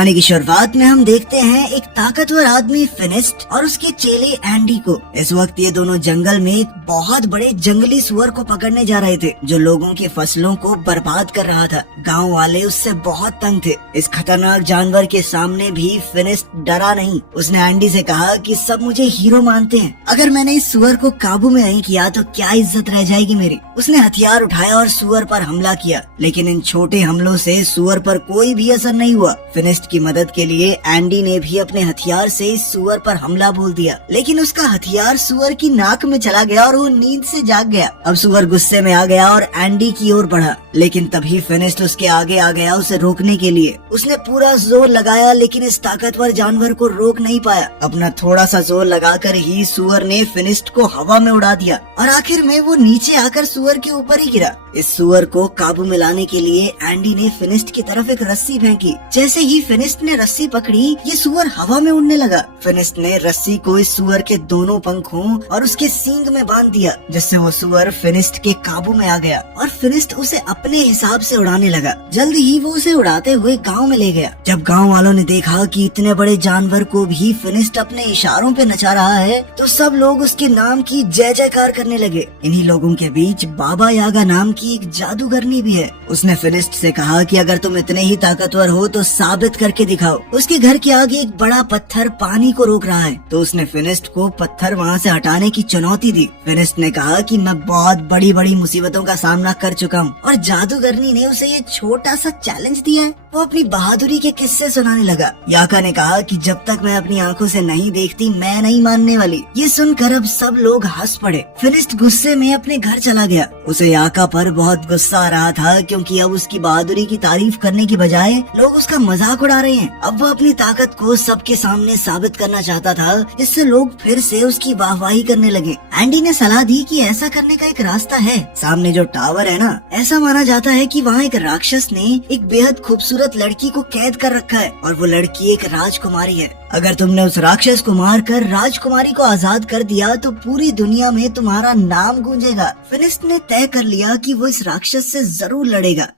कहानी की शुरुआत में हम देखते हैं एक ताकतवर आदमी फिनिस्ट और उसके चेले एंडी को। इस वक्त ये दोनों जंगल में एक बहुत बड़े जंगली सुअर को पकड़ने जा रहे थे जो लोगों की फसलों को बर्बाद कर रहा था। गांव वाले उससे बहुत तंग थे। इस खतरनाक जानवर के सामने भी फिनिस्ट डरा नहीं। उसने एंडी से कहा कि सब मुझे हीरो मानते हैं, अगर मैंने इस सुअर को काबू में नहीं किया तो क्या इज्जत रह जाएगी मेरी। उसने हथियार उठाया और सुअर पर हमला किया, लेकिन इन छोटे हमलों से सुअर पर कोई भी असर नहीं हुआ। फिनिस्ट की मदद के लिए एंडी ने भी अपने हथियार से इस सुअर पर हमला बोल दिया, लेकिन उसका हथियार सुअर की नाक में चला गया और वो नींद से जाग गया। अब सुअर गुस्से में आ गया और एंडी की ओर बढ़ा, लेकिन तभी फिनिस्ट उसके आगे आ गया उसे रोकने के लिए। उसने पूरा जोर लगाया, लेकिन इस ताकतवर जानवर को रोक नहीं पाया। अपना थोड़ा सा जोर लगाकर ही सुअर ने फिनिस्ट को हवा में उड़ा दिया और आखिर में वो नीचे आकर सुअर के ऊपर ही गिरा। इस सुअर को काबू में लाने के लिए एंडी ने फिनिस्ट की तरफ एक रस्सी फेंकी। जैसे ही फिनिस्ट ने रस्सी पकड़ी, ये सुअर हवा में उड़ने लगा। फिनिस्ट ने रस्सी को इस सुअर के दोनों पंखों और उसके सींग में बांध दिया, जिससे वो सुअर फिनिस्ट के काबू में आ गया और फिनिस्ट उसे अपने हिसाब से उड़ाने लगा। जल्द ही वो उसे उड़ाते हुए गांव में ले गया। जब गांव वालों ने देखा कि इतने बड़े जानवर को भी फिनिस्ट अपने इशारों पे नचा रहा है, तो सब लोग उसके नाम की जय जयकार करने लगे। इन्हीं लोगों के बीच बाबा यागा नाम की एक जादूगरनी भी है। उसने फिनिस्ट से कहा कि अगर तुम इतने ही ताकतवर हो तो साबित करके दिखाओ। उसके घर के आगे एक बड़ा पत्थर पानी को रोक रहा है, तो उसने फिनिस्ट को पत्थर वहाँ से हटाने की चुनौती दी। फिनिस्ट ने कहा कि मैं बहुत बड़ी बड़ी मुसीबतों का सामना कर चुका हूँ और जादूगरनी ने उसे ये छोटा सा चैलेंज दिया है। वो अपनी बहादुरी के किस्से सुनाने लगा। याका ने कहा कि जब तक मैं अपनी आंखों से नहीं देखती मैं नहीं मानने वाली। ये सुनकर अब सब लोग हंस पड़े। फिनिस्ट गुस्से में अपने घर चला गया। उसे याका पर बहुत गुस्सा आ रहा था, क्योंकि अब उसकी बहादुरी की तारीफ करने की बजाय लोग उसका मजाक उड़ा रहे हैं। अब वो अपनी ताकत को सबके सामने साबित करना चाहता था, जिससे लोग फिर से उसकी वाहवाही करने लगे। एंडी ने सलाह दी कि ऐसा करने का एक रास्ता है। सामने जो टावर है ना, ऐसा माना जाता है कि वहाँ एक राक्षस ने एक बेहद खूबसूरत लड़की को कैद कर रखा है और वो लड़की एक राजकुमारी है। अगर तुमने उस राक्षस को मारकर राजकुमारी को आजाद कर दिया तो पूरी दुनिया में तुम्हारा नाम गूंजेगा। फिनिस्ट ने तय कर लिया कि वो इस राक्षस से जरूर लड़ेगा।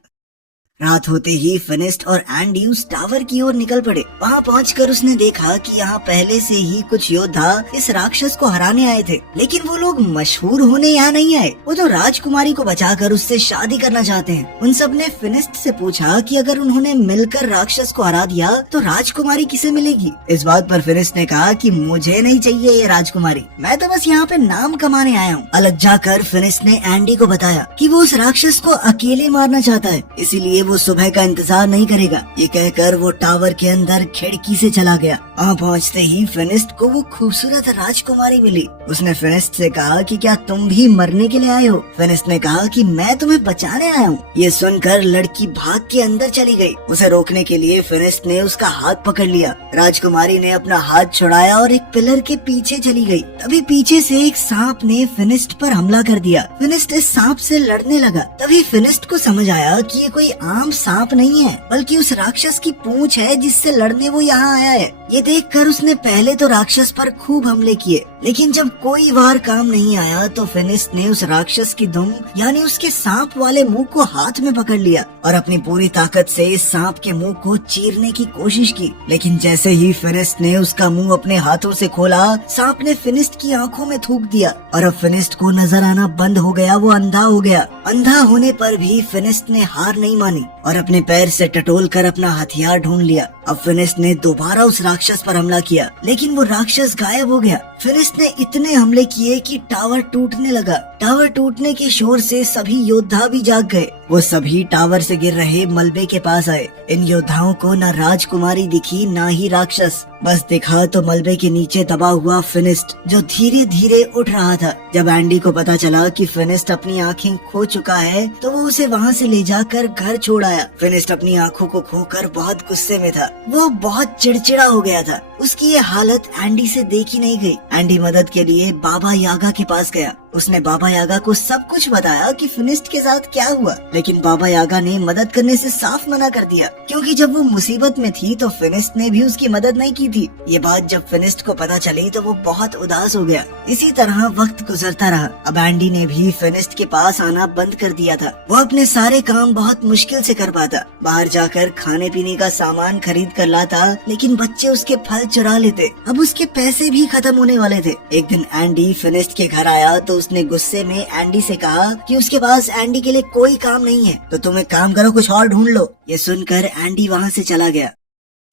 रात होते ही फिनिस्ट और एंडी उस टावर की ओर निकल पड़े। वहाँ पहुंचकर उसने देखा कि यहाँ पहले से ही कुछ योद्धा इस राक्षस को हराने आए थे, लेकिन वो लोग मशहूर होने यहाँ नहीं आए। वो तो राजकुमारी को बचाकर उससे शादी करना चाहते हैं। उन सब ने फिनिस्ट से पूछा कि अगर उन्होंने मिलकर राक्षस को हरा दिया तो राजकुमारी किसे मिलेगी। इस बात पर फिनिस्ट ने कहा कि मुझे नहीं चाहिए ये राजकुमारी, मैं तो बस यहाँ पे नाम कमाने आया हूँ। अलग जाकर फिनिस्ट ने एंडी को बताया कि वो उस राक्षस को अकेले मारना चाहता है, इसीलिए वो सुबह का इंतजार नहीं करेगा। ये कहकर वो टावर के अंदर खिड़की से चला गया। वहाँ पहुँचते ही फिनिस्ट को वो खूबसूरत राजकुमारी मिली। उसने फिनिस्ट से कहा कि क्या तुम भी मरने के लिए आए हो। फिनिस्ट ने कहा कि मैं तुम्हें बचाने आया हूँ। ये सुनकर लड़की भाग के अंदर चली गई। उसे रोकने के लिए फिनिस्ट ने उसका हाथ पकड़ लिया। राजकुमारी ने अपना हाथ छुड़ाया और एक पिलर के पीछे चली गई। तभी पीछे से एक सांप ने फिनिस्ट पर हमला कर दिया। फिनिस्ट इस सांप से लड़ने लगा। तभी फिनिस्ट को समझ आया कि ये कोई आम सांप नहीं है, बल्कि उस राक्षस की पूंछ है जिससे लड़ने वो यहाँ आया है। ये देखकर उसने पहले तो राक्षस पर खूब हमले किए, लेकिन जब कोई वार काम नहीं आया तो फिनिस्ट ने उस राक्षस की दुम यानी उसके सांप वाले मुंह को हाथ में पकड़ लिया और अपनी पूरी ताकत से इस सांप के मुंह को चीरने की कोशिश की। लेकिन जैसे ही फिनिस्ट ने उसका मुंह अपने हाथों से खोला, सांप ने फिनिस्ट की आंखों में थूक दिया और अब फिनिस्ट को नजर आना बंद हो गया। वो अंधा हो गया। अंधा होने पर भी फिनिस्ट ने हार नहीं मानी और अपने पैर से टटोल कर अपना हथियार ढूंढ लिया। अब फिनिस्ट ने दोबारा उस राक्षस पर हमला किया, लेकिन वो राक्षस गायब हो गया। फिनिस्ट ने इतने हमले किए कि टावर टूटने लगा। टावर टूटने के शोर से सभी योद्धा भी जाग गए। वो सभी टावर से गिर रहे मलबे के पास आए। इन योद्धाओं को न राजकुमारी दिखी न ही राक्षस, बस दिखा तो मलबे के नीचे दबा हुआ फिनिस्ट, जो धीरे धीरे उठ रहा था। जब एंडी को पता चला कि फिनिस्ट अपनी आंखें खो चुका है तो वो उसे वहाँ से ले जाकर घर छोड़ आया। फिनिस्ट अपनी आंखों को खोकर बहुत गुस्से में था। वो बहुत चिड़चिड़ा हो गया था। उसकी ये हालत एंडी से देखी नहीं गई। एंडी मदद के लिए बाबा यागा के पास गया। उसने बाबा यागा को सब कुछ बताया कि फिनिस्ट के साथ क्या हुआ, लेकिन बाबा यागा ने मदद करने से साफ मना कर दिया, क्योंकि जब वो मुसीबत में थी तो फिनिस्ट ने भी उसकी मदद नहीं की थी। ये बात जब फिनिस्ट को पता चली तो वो बहुत उदास हो गया। इसी तरह वक्त गुजरता रहा। अब एंडी ने भी फिनिस्ट के पास आना बंद कर दिया था। वो अपने सारे काम बहुत मुश्किल से कर पाता। बाहर जाकर खाने पीने का सामान खरीद कर लाता, लेकिन बच्चे उसके फल चुरा लेते। अब उसके पैसे भी खत्म होने वाले थे। एक दिन एंडी फिनिस्ट के घर आया तो उसने गुस्से में एंडी से कहा कि उसके पास एंडी के लिए कोई काम नहीं है, तो तुम एक काम करो, कुछ और ढूंढ लो। ये सुनकर एंडी वहाँ से चला गया।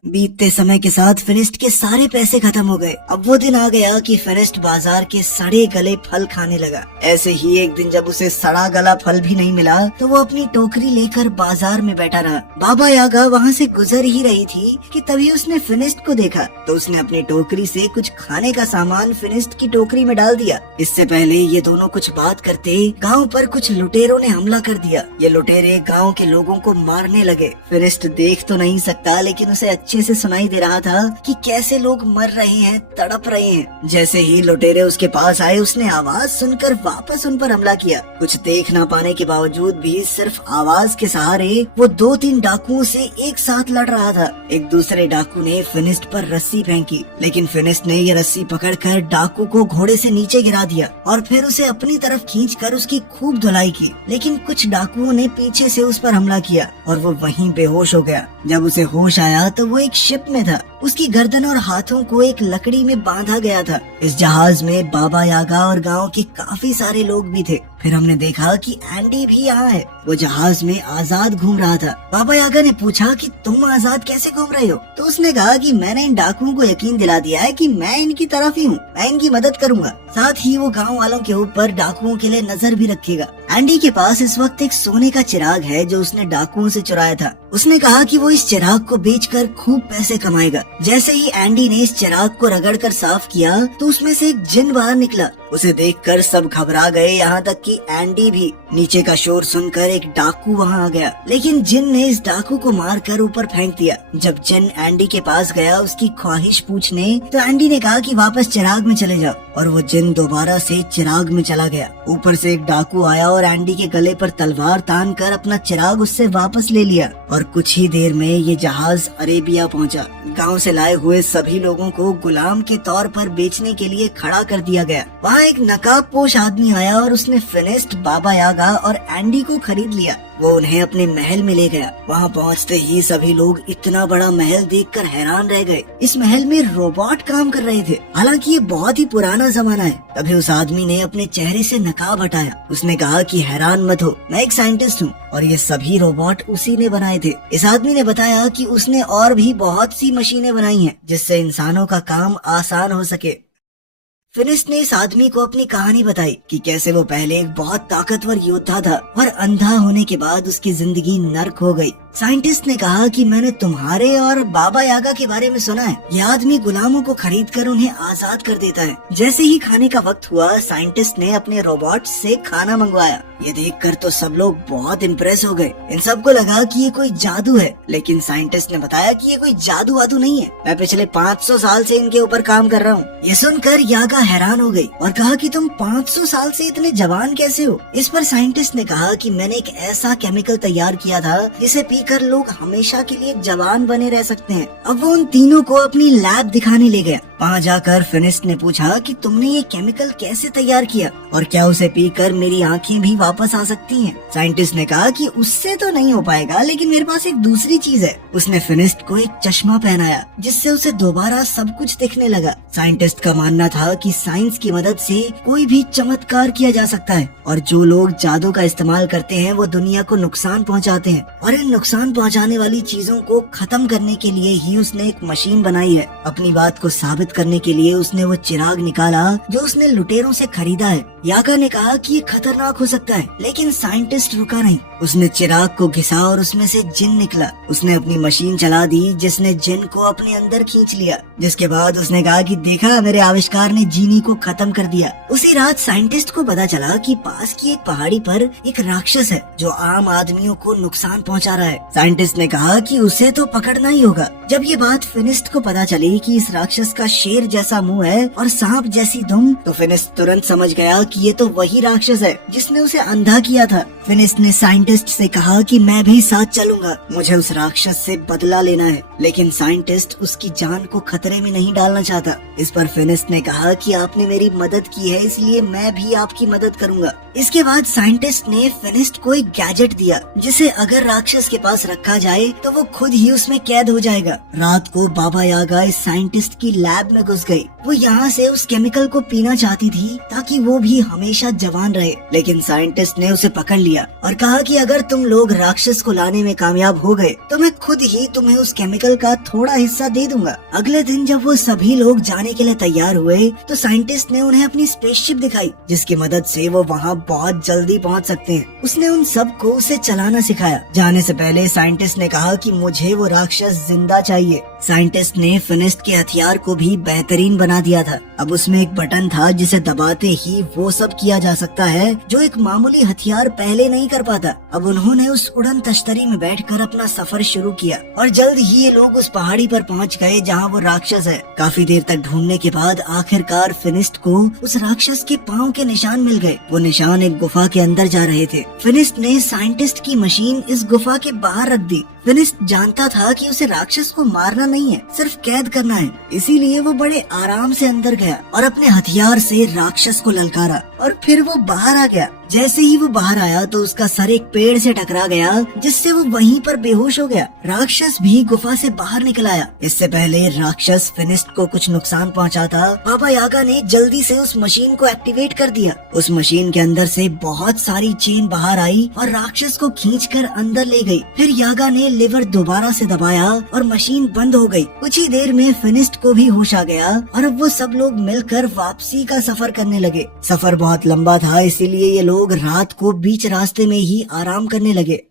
बीतते समय के साथ फिनिस्ट के सारे पैसे खत्म हो गए। अब वो दिन आ गया कि फिनिस्ट बाजार के सड़े गले फल खाने लगा। ऐसे ही एक दिन जब उसे सड़ा गला फल भी नहीं मिला तो वो अपनी टोकरी लेकर बाजार में बैठा रहा। बाबा यागा वहाँ से गुजर ही रही थी कि तभी उसने फिनिस्ट को देखा, तो उसने अपनी टोकरी से कुछ खाने का सामान फिनिस्ट की टोकरी में डाल दिया। इससे पहले ये दोनों कुछ बात करते गाँव पर कुछ लुटेरों ने हमला कर दिया। ये लुटेरे गाँव के लोगों को मारने लगे। फिनिस्ट देख तो नहीं सकता, लेकिन उसे अच्छे से सुनाई दे रहा था कि कैसे लोग मर रहे हैं, तड़प रहे हैं। जैसे ही लुटेरे उसके पास आए, उसने आवाज सुनकर वापस उन पर हमला किया। कुछ देख ना पाने के बावजूद भी सिर्फ आवाज के सहारे वो 2-3 डाकुओं से एक साथ लड़ रहा था। एक दूसरे डाकू ने फिनिस्ट पर रस्सी फेंकी, लेकिन फिनिस्ट ने ये रस्सी पकड़कर डाकू को घोड़े से नीचे गिरा दिया और फिर उसे अपनी तरफ खींचकर उसकी खूब धुलाई की। लेकिन कुछ डाकुओं ने पीछे से उस पर हमला किया और वो वहीं बेहोश हो गया। जब उसे होश आया तो वो एक शिप में था। उसकी गर्दन और हाथों को एक लकड़ी में बांधा गया था। इस जहाज में बाबा यागा और गांव के काफी सारे लोग भी थे। फिर हमने देखा कि एंडी भी यहाँ है। वो जहाज में आजाद घूम रहा था। बाबा यागा ने पूछा कि तुम आजाद कैसे घूम रहे हो? तो उसने कहा कि मैंने इन डाकुओं को यकीन दिला दिया है कि मैं इनकी तरफ ही हूँ, मैं इनकी मदद करूंगा। साथ ही वो गांव वालों के ऊपर डाकुओं के लिए नजर भी रखेगा। एंडी के पास इस वक्त एक सोने का चिराग है जो उसने डाकुओं से चुराया था। उसने कहा कि वो इस चिराग को बेचकर खूब पैसे कमाएगा। जैसे ही एंडी ने इस चिराग को रगड़कर साफ किया तो उसमें से एक जिन बाहर निकला। उसे देखकर सब घबरा गए, यहाँ तक कि एंडी भी। नीचे का शोर सुनकर एक डाकू वहाँ आ गया, लेकिन जिन ने इस डाकू को मारकर ऊपर फेंक दिया। जब जिन एंडी के पास गया उसकी ख्वाहिश पूछने, तो एंडी ने कहा कि वापस चिराग में चले जाओ, और वो जिन दोबारा से चिराग में चला गया। ऊपर से एक डाकू आया और एंडी के गले पर तलवार तान कर अपना चिराग उससे वापस ले लिया, और कुछ ही देर में ये जहाज अरेबिया पहुंचा। गांव से लाए हुए सभी लोगों को गुलाम के तौर पर बेचने के लिए खड़ा कर दिया गया। वहाँ एक नकाबपोश आदमी आया और उसने फिनिस्ट, बाबा यागा और एंडी को खरीद लिया। वो उन्हें अपने महल में ले गया। वहाँ पहुँचते ही सभी लोग इतना बड़ा महल देखकर हैरान रह गए। इस महल में रोबोट काम कर रहे थे। हालांकि ये बहुत ही पुराना जमाना है। तभी उस आदमी ने अपने चेहरे से नकाब हटाया। उसने कहा कि हैरान मत हो, मैं एक साइंटिस्ट हूँ और ये सभी रोबोट उसी ने बनाए थे। इस आदमी ने बताया कि उसने और भी बहुत सी मशीनें बनाई हैं जिससे इंसानों का काम आसान हो सके। फिनिस्ट ने इस आदमी को अपनी कहानी बताई कि कैसे वो पहले एक बहुत ताकतवर योद्धा था और अंधा होने के बाद उसकी जिंदगी नर्क हो गई। साइंटिस्ट ने कहा कि मैंने तुम्हारे और बाबा यागा के बारे में सुना है। यह आदमी गुलामों को खरीदकर उन्हें आजाद कर देता है। जैसे ही खाने का वक्त हुआ, साइंटिस्ट ने अपने रोबोट से खाना मंगवाया। ये देखकर तो सब लोग बहुत इम्प्रेस हो गए। इन सबको लगा कि ये कोई जादू है, लेकिन साइंटिस्ट ने बताया कि ये कोई जादू वादू नहीं है, मैं पिछले 500 साल से इनके ऊपर काम कर रहा हूँ। ये सुनकर यागा हैरान हो गई और कहा कि तुम 500 साल से इतने जवान कैसे हो? इस पर साइंटिस्ट ने कहा कि मैंने एक ऐसा केमिकल तैयार किया था जिसे पीकर लोग हमेशा के लिए जवान बने रह सकते हैं। अब वो उन तीनों को अपनी लैब दिखाने ले गया। वहाँ जाकर फिनिस्ट ने पूछा कि तुमने ये केमिकल कैसे तैयार किया और क्या उसे पीकर मेरी आँखें भी वापस आ सकती हैं? साइंटिस्ट ने कहा कि उससे तो नहीं हो पाएगा, लेकिन मेरे पास एक दूसरी चीज है। उसने फिनिस्ट को एक चश्मा पहनाया जिससे उसे दोबारा सब कुछ दिखने लगा। साइंटिस्ट का मानना था कि साइंस की मदद से कोई भी चमत्कार किया जा सकता है और जो लोग जादू का इस्तेमाल करते हैं वो दुनिया को नुकसान पहुंचाते हैं, और इन नुकसान पहुंचाने वाली चीजों को खत्म करने के लिए ही उसने एक मशीन बनाई है। अपनी बात को साबित करने के लिए उसने वो चिराग निकाला जो उसने लुटेरों से खरीदा है। यागा ने कहा कि ये खतरनाक हो सकता है, लेकिन साइंटिस्ट रुका नहीं। उसने चिराग को घिसा और उसमें से जिन निकला। उसने अपनी मशीन चला दी जिसने जिन को अपने अंदर खींच लिया, जिसके बाद उसने कहा कि देखा, मेरे आविष्कार ने जीनी को खत्म कर दिया। उसी रात साइंटिस्ट को पता चला कि पास की एक पहाड़ी पर एक राक्षस है जो आम आदमियों को नुकसान पहुंचा रहा है। साइंटिस्ट ने कहा कि उसे तो पकड़ना ही होगा। जब ये बात फिनिस्ट को पता चली कि इस राक्षस का शेर जैसा मुंह है और सांप जैसी दुम, तो फिनिस्ट तुरंत समझ गया कि ये तो वही राक्षस है जिसने उसे अंधा किया था। फिनिस्ट ने साइंटिस्ट से कहा कि मैं भी साथ चलूंगा, मुझे उस राक्षस से बदला लेना है। लेकिन साइंटिस्ट उसकी जान को खतरे में नहीं डालना चाहता। इस पर फिनिस्ट ने कहा कि आपने मेरी मदद की है, इसलिए मैं भी आपकी मदद करूंगा। इसके बाद साइंटिस्ट ने फिनिस्ट को एक गैजेट दिया जिसे अगर राक्षस के पास रखा जाए तो वो खुद ही उसमें कैद हो जाएगा। रात को बाबा यागा इस साइंटिस्ट की लैब में घुस गई। वो यहाँ से उस केमिकल को पीना चाहती थी ताकि वो भी हमेशा जवान रहे, लेकिन साइंटिस्ट ने उसे पकड़ लिया और कहा कि अगर तुम लोग राक्षस को लाने में कामयाब हो गए तो मैं खुद ही तुम्हें उस केमिकल का थोड़ा हिस्सा दे दूंगा। अगले दिन जब वो सभी लोग जाने के लिए तैयार हुए तो साइंटिस्ट ने उन्हें अपनी स्पेसशिप दिखाई जिसकी मदद से वो वहाँ बहुत जल्दी पहुँच सकते हैं। उसने उन सब को उसे चलाना सिखाया। जाने से पहले साइंटिस्ट ने कहा कि मुझे वो राक्षस जिंदा चाहिए। साइंटिस्ट ने फिनिस्ट के हथियार को भी बेहतरीन बना दिया था। अब उसमें एक बटन था जिसे दबाते ही वो सब किया जा सकता है जो एक मामूली हथियार पहले नहीं कर पाता। अब उन्होंने उस उड़न तश्तरी में बैठकर अपना सफर शुरू किया और जल्द ही ये लोग उस पहाड़ी पर पहुंच गए जहां वो राक्षस है। काफी देर तक ढूंढने के बाद आखिरकार फिनिस्ट को उस राक्षस के पाँव के निशान मिल गए। वो निशान एक गुफा के अंदर जा रहे थे। फिनिस्ट ने साइंटिस्ट की मशीन इस गुफा के बाहर रख दी। फिनिस्ट जानता था कि उसे राक्षस को मारना नहीं है, सिर्फ कैद करना है। इसीलिए वो बड़े आराम से अंदर गया और अपने हथियार से राक्षस को ललकारा और फिर वो बाहर आ गया। जैसे ही वो बाहर आया तो उसका सर एक पेड़ से टकरा गया जिससे वो वहीं पर बेहोश हो गया। राक्षस भी गुफा से बाहर निकल आया। इससे पहले राक्षस फिनिस्ट को कुछ नुकसान पहुंचाता, बाबा यागा ने जल्दी से उस मशीन को एक्टिवेट कर दिया। उस मशीन के अंदर से बहुत सारी चेन बाहर आई और राक्षस को खींचकर अंदर ले गई। फिर यागा ने लिवर दोबारा से दबाया और मशीन बंद हो गई। कुछ ही देर में फिनिस्ट को भी होश आ गया और अब वो सब लोग मिलकर वापसी का सफर करने लगे। सफर बहुत लंबा था, इसीलिए ये लोग रात को बीच रास्ते में ही आराम करने लगे।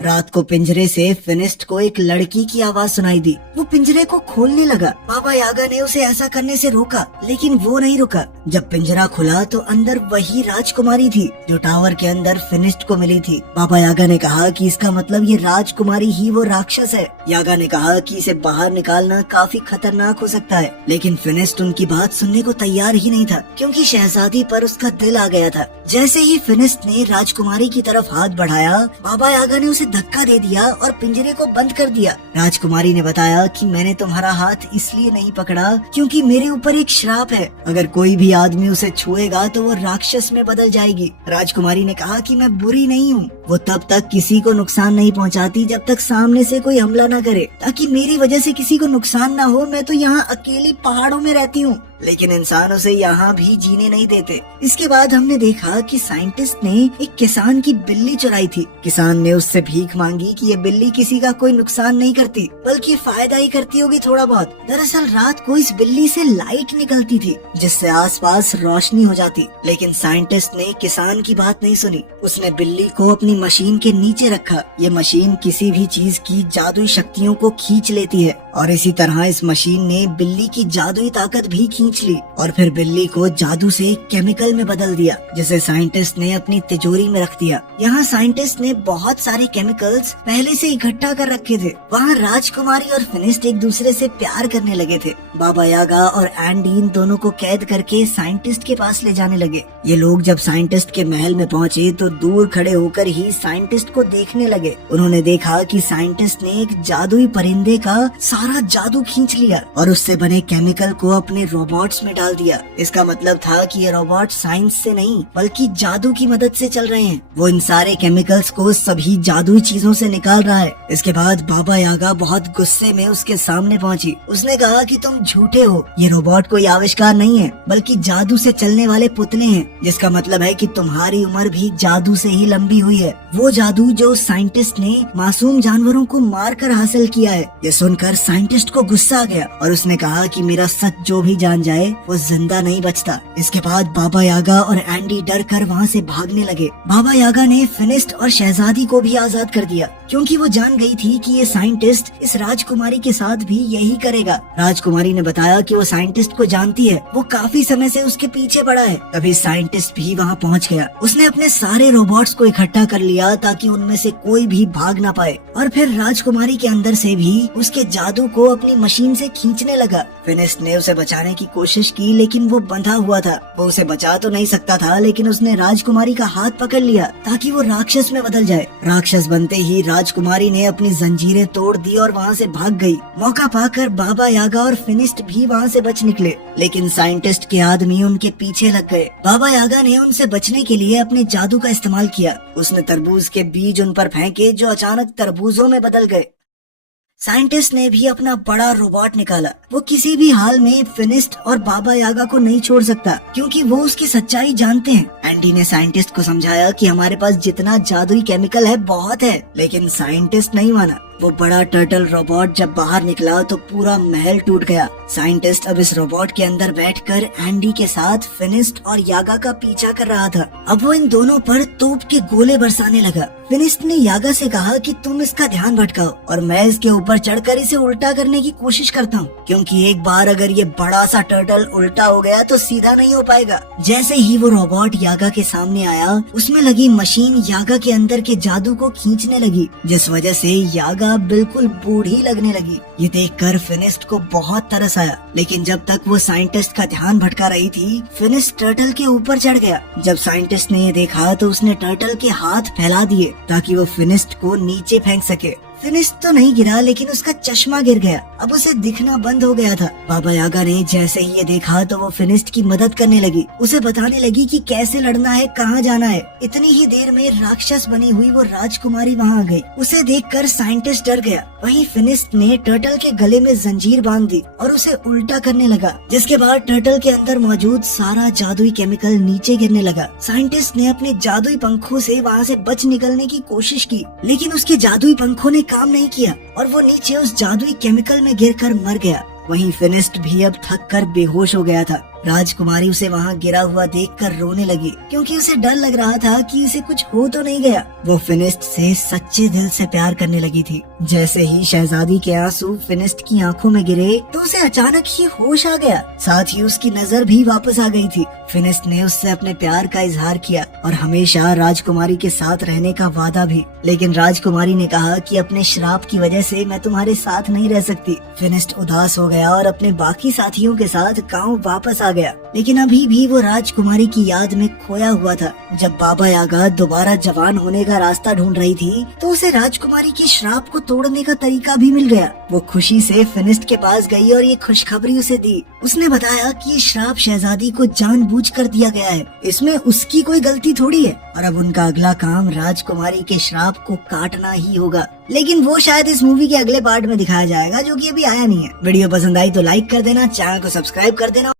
रात को पिंजरे से फिनिस्ट को एक लड़की की आवाज सुनाई दी। वो पिंजरे को खोलने लगा। बाबा यागा ने उसे ऐसा करने से रोका, लेकिन वो नहीं रुका। जब पिंजरा खुला तो अंदर वही राजकुमारी थी जो टावर के अंदर फिनिस्ट को मिली थी। बाबा यागा ने कहा कि इसका मतलब ये राजकुमारी ही वो राक्षस है। यागा ने कहा कि इसे बाहर निकालना काफी खतरनाक हो सकता है, लेकिन फिनिस्ट उनकी बात सुनने को तैयार ही नहीं था क्योंकि शहजादी पर उसका दिल आ गया था। जैसे ही फिनिस्ट ने राजकुमारी की तरफ हाथ बढ़ाया, बाबा यागा ने उसे धक्का दे दिया और पिंजरे को बंद कर दिया। राजकुमारी ने बताया कि मैंने तुम्हारा हाथ इसलिए नहीं पकड़ा क्योंकि मेरे ऊपर एक श्राप है, अगर कोई भी आदमी उसे छुएगा तो वो राक्षस में बदल जाएगी। राजकुमारी ने कहा कि मैं बुरी नहीं हूँ, वो तब तक किसी को नुकसान नहीं पहुँचाती जब तक सामने से कोई हमला न करे, ताकि मेरी वजह से किसी को नुकसान न हो। मैं तो यहाँ अकेली पहाड़ों में रहती हूँ, लेकिन इंसान उसे यहाँ भी जीने नहीं देते। इसके बाद हमने देखा कि साइंटिस्ट ने एक किसान की बिल्ली चुराई थी। किसान ने उससे भीख मांगी कि ये बिल्ली किसी का कोई नुकसान नहीं करती बल्कि फायदा ही करती होगी थोड़ा बहुत। दरअसल रात को इस बिल्ली से लाइट निकलती थी जिससे आसपास रोशनी हो जाती, लेकिन साइंटिस्ट ने किसान की बात नहीं सुनी। उसने बिल्ली को अपनी मशीन के नीचे रखा। ये मशीन किसी भी चीज की जादुई शक्तियों को खींच लेती है और इसी तरह इस मशीन ने बिल्ली की जादुई ताकत भी खींच ली और फिर बिल्ली को जादू से केमिकल में बदल दिया जिसे साइंटिस्ट ने अपनी तिजोरी में रख दिया। यहाँ साइंटिस्ट ने बहुत सारे केमिकल्स पहले से इकट्ठा कर रखे थे। वहाँ राजकुमारी और फिनिस्ट एक दूसरे से प्यार करने लगे थे। बाबा यागा और एंडी इन दोनों को कैद करके साइंटिस्ट के पास ले जाने लगे। ये लोग जब साइंटिस्ट के महल में पहुँचे तो दूर खड़े होकर ही साइंटिस्ट को देखने लगे। उन्होंने देखा कि साइंटिस्ट ने एक जादुई परिंदे का सारा जादू खींच लिया और उससे बने केमिकल को अपने रोबोट्स में डाल दिया। इसका मतलब था कि ये रोबोट साइंस से नहीं बल्कि जादू की मदद से चल रहे हैं। वो इन सारे केमिकल्स को सभी जादुई चीजों से निकाल रहा है। इसके बाद बाबा यागा बहुत गुस्से में उसके सामने पहुंची। उसने कहा कि तुम झूठे हो, ये रोबोट कोई आविष्कार नहीं है बल्कि जादू से चलने वाले पुतले हैं, जिसका मतलब है कि तुम्हारी उम्र भी जादू से ही लंबी हुई है। वो जादू जो साइंटिस्ट ने मासूम जानवरों को मार कर हासिल किया है। ये सुनकर साइंटिस्ट को गुस्सा आ गया और उसने कहा कि मेरा सच जो भी जान जाए वो वो जिंदा नहीं बचता। इसके बाद बाबा यागा और एंडी डर कर वहाँ से भागने लगे। बाबा यागा ने फिनिस्ट और शहजादी को भी आजाद कर दिया, क्योंकि वो जान गई थी कि ये साइंटिस्ट इस राजकुमारी के साथ भी यही करेगा। राजकुमारी ने बताया कि वो साइंटिस्ट को जानती है, वो काफी समय से उसके पीछे पड़ा है। तभी साइंटिस्ट भी वहाँ पहुँच गया। उसने अपने सारे रोबोट्स को इकट्ठा कर लिया ताकि उनमें से कोई भी भाग ना पाए, और फिर राजकुमारी के अंदर से भी उसके जादू को अपनी मशीन से खींचने लगा। फिनिस्ट ने उसे बचाने की कोशिश की, लेकिन वो बंधा हुआ था। वो उसे बचा तो नहीं सकता था, लेकिन उसने राजकुमारी का हाथ पकड़ लिया ताकि वो राक्षस में बदल जाए। राक्षस बनते ही राजकुमारी ने अपनी जंजीरें तोड़ दी और वहाँ से भाग गई। मौका पाकर बाबा यागा और फिनिस्ट भी वहाँ से बच निकले, लेकिन साइंटिस्ट के आदमी उनके पीछे लग गए। बाबा यागा ने उनसे बचने के लिए अपने जादू का इस्तेमाल किया। उसने तरबूज के बीज उन पर फेंके जो अचानक तरबूजों में बदल गए। साइंटिस्ट ने भी अपना बड़ा रोबोट निकाला। वो किसी भी हाल में फिनिस्ट और बाबा यागा को नहीं छोड़ सकता, क्योंकि वो उसकी सच्चाई जानते हैं। एंडी ने साइंटिस्ट को समझाया कि हमारे पास जितना जादुई केमिकल है बहुत है, लेकिन साइंटिस्ट नहीं माना। वो बड़ा टर्टल रोबोट जब बाहर निकला तो पूरा महल टूट गया। साइंटिस्ट अब इस रोबोट के अंदर बैठकर एंडी के साथ फिनिस्ट और यागा का पीछा कर रहा था। अब वो इन दोनों पर तोप के गोले बरसाने लगा। फिनिस्ट ने यागा से कहा कि तुम इसका ध्यान भटकाओ और मैं इसके ऊपर चढ़कर इसे उल्टा करने की कोशिश करता हूँ, क्योंकि एक बार अगर ये बड़ा सा टर्टल उल्टा हो गया तो सीधा नहीं हो पाएगा। जैसे ही वो रोबोट यागा के सामने आया, उसमें लगी मशीन यागा के अंदर के जादू को खींचने लगी, जिस वजह से यागा बिल्कुल बूढ़ी लगने लगी। ये देखकर फिनिस्ट को बहुत तरस आया, लेकिन जब तक वो साइंटिस्ट का ध्यान भटका रही थी, फिनिस्ट टर्टल के ऊपर चढ़ गया। जब साइंटिस्ट ने ये देखा तो उसने टर्टल के हाथ फैला दिए ताकि वो फिनिस्ट को नीचे फेंक सके। फिनिस्ट तो नहीं गिरा, लेकिन उसका चश्मा गिर गया। अब उसे दिखना बंद हो गया था। बाबा यागा ने जैसे ही ये देखा तो वो फिनिस्ट की मदद करने लगी, उसे बताने लगी कि कैसे लड़ना है, कहाँ जाना है। इतनी ही देर में राक्षस बनी हुई वो राजकुमारी वहाँ आ गई। उसे देखकर साइंटिस्ट डर गया। वहीं फिनिस्ट ने टर्टल के गले में जंजीर बांध दी और उसे उल्टा करने लगा, जिसके बाद टर्टल के अंदर मौजूद सारा जादुई केमिकल नीचे गिरने लगा। साइंटिस्ट ने अपने जादुई पंखों से वहाँ से बच निकलने की कोशिश की, लेकिन उसके जादुई पंखों ने काम नहीं किया और वो नीचे उस जादुई केमिकल में गिरकर मर गया। वहीं फिनिस्ट भी अब थक कर बेहोश हो गया था। राजकुमारी उसे वहाँ गिरा हुआ देखकर रोने लगी, क्योंकि उसे डर लग रहा था कि इसे कुछ हो तो नहीं गया। वो फिनिस्ट से सच्चे दिल से प्यार करने लगी थी। जैसे ही शहजादी के आंसू फिनिस्ट की आंखों में गिरे तो उसे अचानक ही होश आ गया, साथ ही उसकी नजर भी वापस आ गई थी। फिनिस्ट ने उससे अपने प्यार का इजहार किया और हमेशा राजकुमारी के साथ रहने का वादा भी, लेकिन राजकुमारी ने कहा कि अपने श्राप की वजह से मैं तुम्हारे साथ नहीं रह सकती। फिनिस्ट उदास हो गया और अपने बाकी साथियों के साथ गाँव वापस आ गया, लेकिन अभी भी वो राजकुमारी की याद में खोया हुआ था। जब बाबा यागा दोबारा जवान होने का रास्ता ढूंढ रही थी तो उसे राजकुमारी की श्राप को तोड़ने का तरीका भी मिल गया। वो खुशी से फिनिस्ट के पास गई और ये खुशखबरी उसे दी। उसने बताया कि ये श्राप शहजादी को जानबूझकर दिया गया है, इसमें उसकी कोई गलती थोड़ी है, और अब उनका अगला काम राजकुमारी के श्राप को काटना ही होगा। लेकिन वो शायद इस मूवी के अगले पार्ट में दिखाया जाएगा, जो कि अभी आया नहीं है। वीडियो पसंद आई तो लाइक कर देना, चैनल को सब्सक्राइब कर देना।